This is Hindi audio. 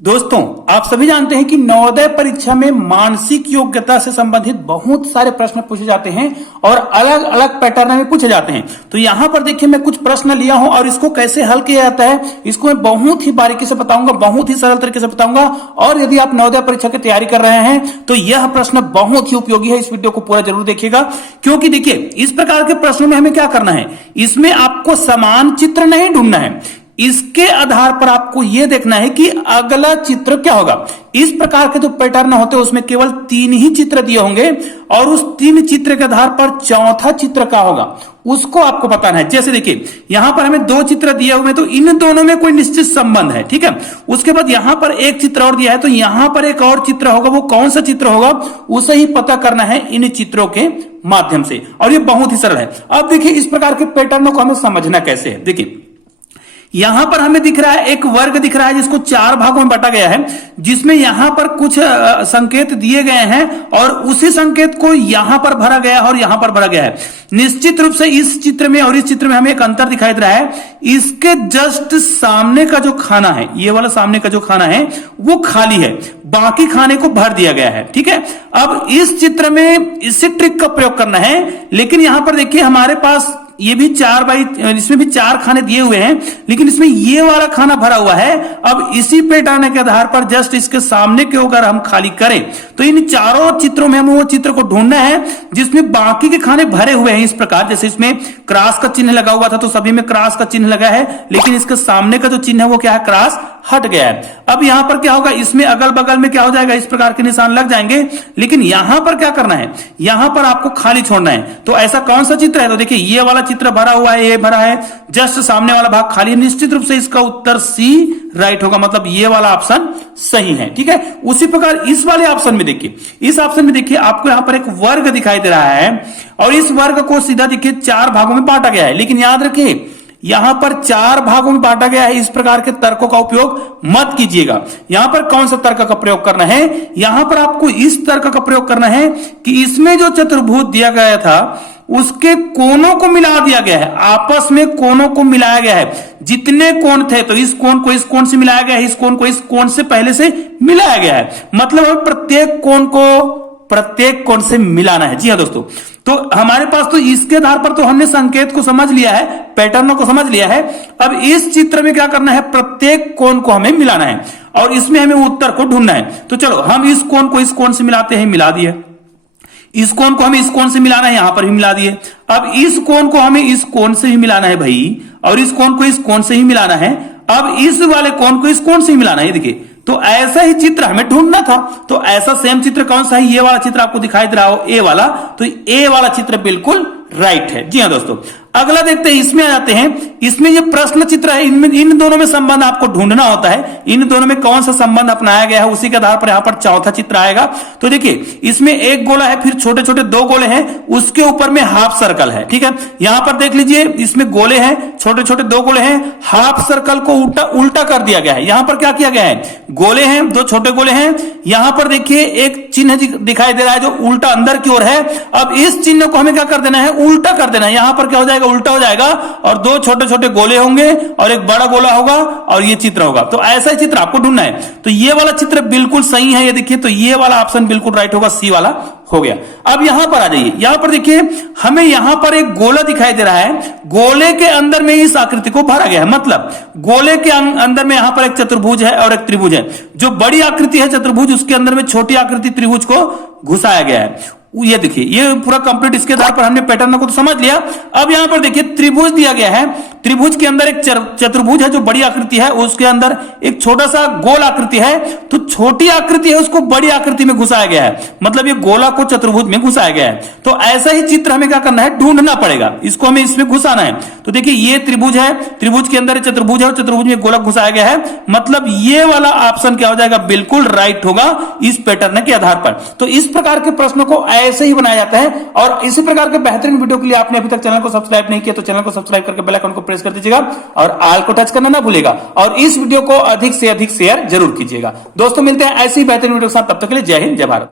दोस्तों, आप सभी जानते हैं कि नवोदय परीक्षा में मानसिक योग्यता से संबंधित बहुत सारे प्रश्न पूछे जाते हैं और अलग अलग पैटर्न में पूछे जाते हैं। तो यहां पर देखिए, मैं कुछ प्रश्न लिया हूं और इसको कैसे हल किया जाता है इसको मैं बहुत ही बारीकी से बताऊंगा, बहुत ही सरल तरीके से बताऊंगा। और यदि आप नवोदय परीक्षा की तैयारी कर रहे हैं तो यह प्रश्न बहुत ही उपयोगी है। इस वीडियो को पूरा जरूर देखिएगा, क्योंकि देखिए इस प्रकार के प्रश्नों में हमें क्या करना है, इसमें आपको समान चित्र नहीं ढूंढना है, इसके आधार पर आपको यह देखना है कि अगला चित्र क्या होगा। इस प्रकार के जो पैटर्न होते हैं उसमें केवल 3 ही चित्र दिए होंगे और उस 3 चित्र के आधार पर चौथा चित्र क्या होगा उसको आपको बताना है। जैसे देखिए, यहां पर हमें 2 चित्र दिए हुए, तो इन दोनों में कोई निश्चित संबंध है, ठीक है। उसके बाद यहां पर एक चित्र और दिया है, तो यहां पर एक और चित्र होगा, वो कौन सा चित्र होगा उसे ही पता करना है इन चित्रों के माध्यम से। और ये बहुत ही सरल है। अब देखिए, इस प्रकार के पैटर्नों को हमें समझना कैसे है। देखिए, यहां पर हमें दिख रहा है एक वर्ग दिख रहा है जिसको 4 भागों में बांटा गया है, जिसमें यहां पर कुछ संकेत दिए गए हैं और उसी संकेत को यहां पर भरा गया है और यहां पर भरा गया है। निश्चित रूप से इस चित्र में और इस चित्र में हमें एक अंतर दिखाई दे रहा है। इसके जस्ट सामने का जो खाना है, ये वाला सामने का जो खाना है वो खाली है, बाकी खाने को भर दिया गया है, ठीक है। अब इस चित्र में इसी ट्रिक का प्रयोग करना है, लेकिन यहां पर देखिए हमारे पास ये भी 4 बाई, इसमें भी 4 खाने दिए हुए हैं, लेकिन इसमें ये वाला खाना भरा हुआ है। अब इसी पैटर्न के आधार पर जस्ट इसके सामने के अगर हम खाली करें तो इन चारों चित्रों में हमें वो चित्र को ढूंढना है जिसमें बाकी के खाने भरे हुए हैं। इस प्रकार जैसे इसमें क्रॉस का चिन्ह लगा हुआ था तो सभी में क्रॉस का चिन्ह लगा है, लेकिन इसके सामने का जो चिन्ह है वो क्या है, क्रॉस हट गया है। अब यहां पर क्या होगा, इसमें अगल बगल में क्या हो जाएगा, इस प्रकार के निशान लग जाएंगे, लेकिन यहां पर क्या करना है, यहां पर आपको खाली छोड़ना है। तो ऐसा कौन सा चित्र है, तो देखिए ये वाला चित्र भरा हुआ है, ये भरा है, जस्ट सामने वाला भाग खाली है। निश्चित रूप से इसका उत्तर सी राइट होगा, मतलब ये वाला ऑप्शन सही है, ठीक है। उसी प्रकार इस वाले ऑप्शन में देखिए, इस ऑप्शन में देखिए आपको यहां पर एक वर्ग दिखाई दे रहा है और इस वर्ग को सीधा देखिए 4 भागों में बांटा गया है, लेकिन याद रखिए यहां पर 4 भागों में बांटा गया है। इस प्रकार के तर्कों का उपयोग मत कीजिएगा। यहां पर कौन सा तर्क का प्रयोग करना है, यहां पर आपको इस तर्क का प्रयोग करना है कि इसमें जो चतुर्भुज दिया गया था उसके कोनों को मिला दिया गया है, आपस में कोनों को मिलाया गया है। जितने कोण थे तो इस कोण को इस कोण से मिलाया गया है, इस कोण को इस कोण से पहले से मिलाया गया है, मतलब प्रत्येक कोण को प्रत्येक कोण से मिलाना है। जी हाँ दोस्तों, तो हमारे पास तो इसके आधार पर तो हमने संकेत को समझ लिया है, पैटर्नों को समझ लिया है। अब इस चित्र में क्या करना है, प्रत्येक कोण को हमें मिलाना है और इसमें हमें उत्तर को ढूंढना है। तो चलो हम इस कोण को इस कोण से मिलाते हैं, मिला दिए। इस कोण को हमें इस कोण से मिलाना है, यहां पर भी मिला दिए। अब इस कोण को हमें इस कोण से ही मिलाना है भाई, और इस कोण को इस कोण से ही मिलाना है। अब इस वाले कोण को इस कोण से ही मिलाना है, देखिए। तो ऐसा ही चित्र हमें ढूंढना था। तो ऐसा सेम चित्र कौन सा है, ये वाला चित्र आपको दिखाई दे रहा हो, ए वाला, तो ए वाला चित्र बिल्कुल राइट है। जी हाँ दोस्तों, अगला देखते हैं, इसमें आ जाते हैं। इसमें ये प्रश्न चित्र है, इनमें इन दोनों में संबंध आपको ढूंढना होता है, इन दोनों में कौन सा संबंध अपनाया गया है, उसी के आधार पर यहां पर चौथा चित्र आएगा। तो देखिए इसमें एक गोला है, फिर छोटे छोटे 2 गोले हैं, उसके ऊपर में हाफ सर्कल है, ठीक है। यहां पर देख लीजिए, इसमें गोले हैं, छोटे छोटे 2 गोले हैं, हाफ सर्कल को उल्टा कर दिया गया है। यहां पर क्या किया गया है, गोले हैं, 2 छोटे गोले हैं, यहां पर देखिए एक चिन्ह दिखाई दे रहा है जो उल्टा अंदर की ओर है। अब इस चिन्ह को हमें क्या कर देना है, उल्टा कर देना है। यहां पर क्या हो जाएगा, उल्टा हो जाएगा और 2 छोटे छोटे गोले होंगे और एक बड़ा गोला होगा और ये चित्र होगा। तो ऐसा ही चित्र आपको ढूंढना है। तो ये वाला चित्र बिल्कुल सही है, ये देखिए, तो ये वाला ऑप्शन बिल्कुल राइट होगा, सी वाला हो गया। अब यहां पर आ जाइए, यहां पर देखिए हमें यहां पर एक गोला दिखाई दे रहा है, गोले के अंदर में इस आकृति को भरा गया है, मतलब गोले के अंदर में यहां पर एक चतुर्भुज है और एक त्रिभुज है। जो बड़ी आकृति है चतुर्भुज, उसके अंदर में छोटी आकृति त्रिभुज को घुसाया गया है। ये देखिए, ये पूरा कंप्लीट, इसके आधार पर हमने पैटर्न को तो समझ लिया। अब यहां पर देखिए त्रिभुज दिया गया है, त्रिभुज के अंदर एक चतुर्भुज है जो बड़ी आकृति है, उसके अंदर एक छोटा सा गोल आकृति है। तो छोटी आकृति है उसको बड़ी आकृति में घुसाया गया है, मतलब ये गोला को चतुर्भुज में घुसाया गया है। तो ऐसा ही चित्र हमें क्या करना है, ढूंढना पड़ेगा, इसको हमें इसमें घुसाना है। तो देखिए ये त्रिभुज है, त्रिभुज के अंदर चतुर्भुज है और चतुर्भुज में गोला घुसाया गया है, मतलब ये वाला ऑप्शन क्या हो जाएगा, बिल्कुल राइट होगा इस पैटर्न के आधार पर। तो इस प्रकार के प्रश्नों को ऐसे ही बनाया जाता है। और इसी प्रकार के बेहतरीन वीडियो के लिए आपने अभी तक चैनल को सब्सक्राइब नहीं किया तो चैनल को सब्सक्राइब करके बेल आइकन को प्रेस कर दीजिएगा और ऑल को टच करना ना भूलिएगा, और इस वीडियो को अधिक से अधिक शेयर जरूर कीजिएगा। दोस्तों मिलते हैं ऐसी बेहतरीन वीडियो के साथ, तब तक के लिए जय हिंद, जय भारत।